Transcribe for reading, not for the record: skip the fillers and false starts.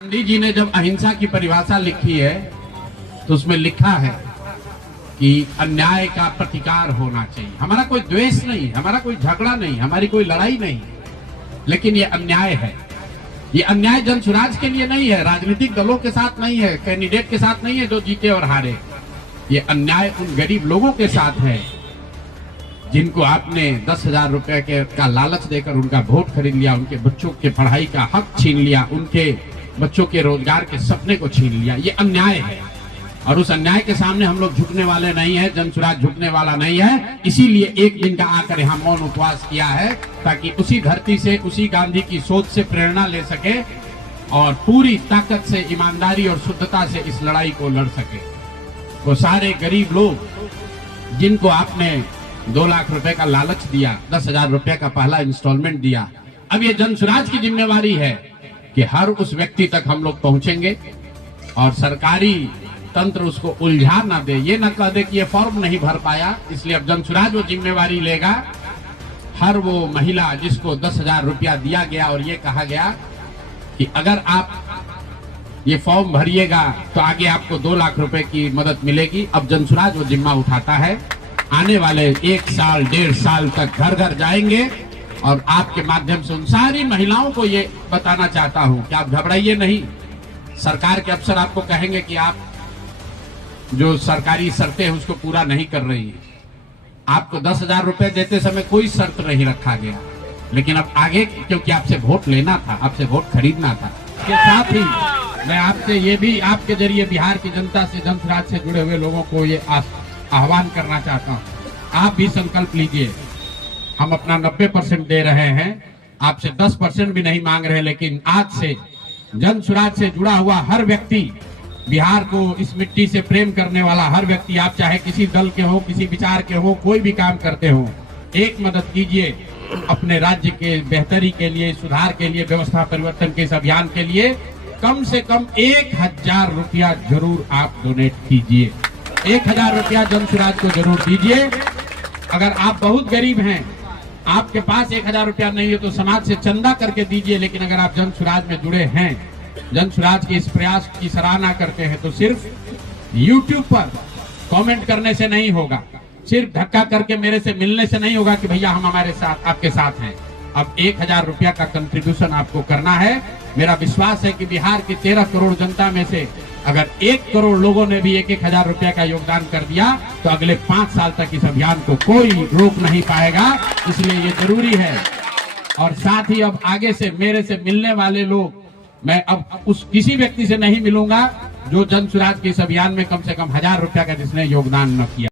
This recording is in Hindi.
गांधी जी ने जब अहिंसा की परिभाषा लिखी है तो उसमें लिखा है कि अन्याय का प्रतिकार होना चाहिए। हमारा कोई द्वेष नहीं, हमारा कोई झगड़ा नहीं, हमारी कोई लड़ाई नहीं, लेकिन ये अन्याय है। ये अन्याय जनसुराज के लिए नहीं है, राजनीतिक दलों के साथ नहीं है, कैंडिडेट के साथ नहीं है जो जीते और हारे। ये अन्याय उन गरीब लोगों के साथ है जिनको आपने 10,000 रुपए का लालच देकर उनका वोट खरीद लिया, उनके बच्चों के पढ़ाई का हक छीन लिया, उनके बच्चों के रोजगार के सपने को छीन लिया। ये अन्याय है और उस अन्याय के सामने हम लोग झुकने वाले नहीं है, जनसुराज झुकने वाला नहीं है। इसीलिए एक दिन का आकर यहाँ मौन उपवास किया है ताकि उसी धरती से, उसी गांधी की सोच से प्रेरणा ले सके और पूरी ताकत से, ईमानदारी और शुद्धता से इस लड़ाई को लड़ सके। वो सारे गरीब लोग जिनको आपने 2 लाख रुपए का लालच दिया, 10,000 रुपए का पहला इंस्टॉलमेंट दिया, अब ये जनसुराज की जिम्मेवारी है कि हर उस व्यक्ति तक हम लोग पहुंचेंगे और सरकारी तंत्र उसको उलझा ना दे, ये ना कह दे कि ये फॉर्म नहीं भर पाया। इसलिए अब जनसुराज वो जिम्मेवारी लेगा। हर वो महिला जिसको 10,000 रुपया दिया गया और ये कहा गया कि अगर आप ये फॉर्म भरिएगा तो आगे आपको 2 लाख रुपए की मदद मिलेगी, अब जनसुराज वो जिम्मा उठाता है। आने वाले 1 साल 1.5 साल तक घर घर जाएंगे और आपके माध्यम से उन सारी महिलाओं को ये बताना चाहता हूं कि आप घबराइए नहीं। सरकार के अफसर आपको कहेंगे कि आप जो सरकारी शर्तें हैं उसको पूरा नहीं कर रही है। आपको 10,000 रुपए देते समय कोई शर्त नहीं रखा गया, लेकिन अब आगे क्योंकि आपसे वोट लेना था, आपसे वोट खरीदना था। इसके साथ ही मैं आपसे ये भी आपके जरिए बिहार की जनता से, जनसुराज से जुड़े हुए लोगों को ये आह्वान करना चाहता हूँ, आप भी संकल्प लीजिए। हम अपना 90% दे रहे हैं, आपसे 10% भी नहीं मांग रहे, लेकिन आज से जनसुराज से जुड़ा हुआ हर व्यक्ति, बिहार को इस मिट्टी से प्रेम करने वाला हर व्यक्ति, आप चाहे किसी दल के हो, किसी विचार के हो, कोई भी काम करते हो, एक मदद कीजिए अपने राज्य के बेहतरी के लिए, सुधार के लिए, व्यवस्था परिवर्तन के इस अभियान के लिए। कम से कम 1,000 रुपया जरूर आप डोनेट कीजिए, 1,000 रुपया जनसुराज को जरूर दीजिए। अगर आप बहुत गरीब हैं, आपके पास 1,000 रुपया नहीं है तो समाज से चंदा करके दीजिए, लेकिन अगर आप जनसुराज में जुड़े हैं, जनसुराज के इस प्रयास की सराहना करते हैं, तो सिर्फ YouTube पर कमेंट करने से नहीं होगा, सिर्फ धक्का करके मेरे से मिलने से नहीं होगा कि भैया हम हमारे साथ, आपके साथ हैं। अब 1,000 रुपया का कंट्रीब्यूशन आपको करना है। मेरा विश्वास है कि बिहार की 13 करोड़ जनता में से अगर 1 करोड़ लोगों ने भी 1,000 रुपया का योगदान कर दिया तो अगले 5 साल तक इस अभियान को कोई रोक नहीं पाएगा। इसलिए ये जरूरी है। और साथ ही अब आगे से मेरे से मिलने वाले लोग, मैं अब उस किसी व्यक्ति से नहीं मिलूंगा जो जनसुराज के इस अभियान में कम से कम 1,000 रुपया का जिसने योगदान न किया।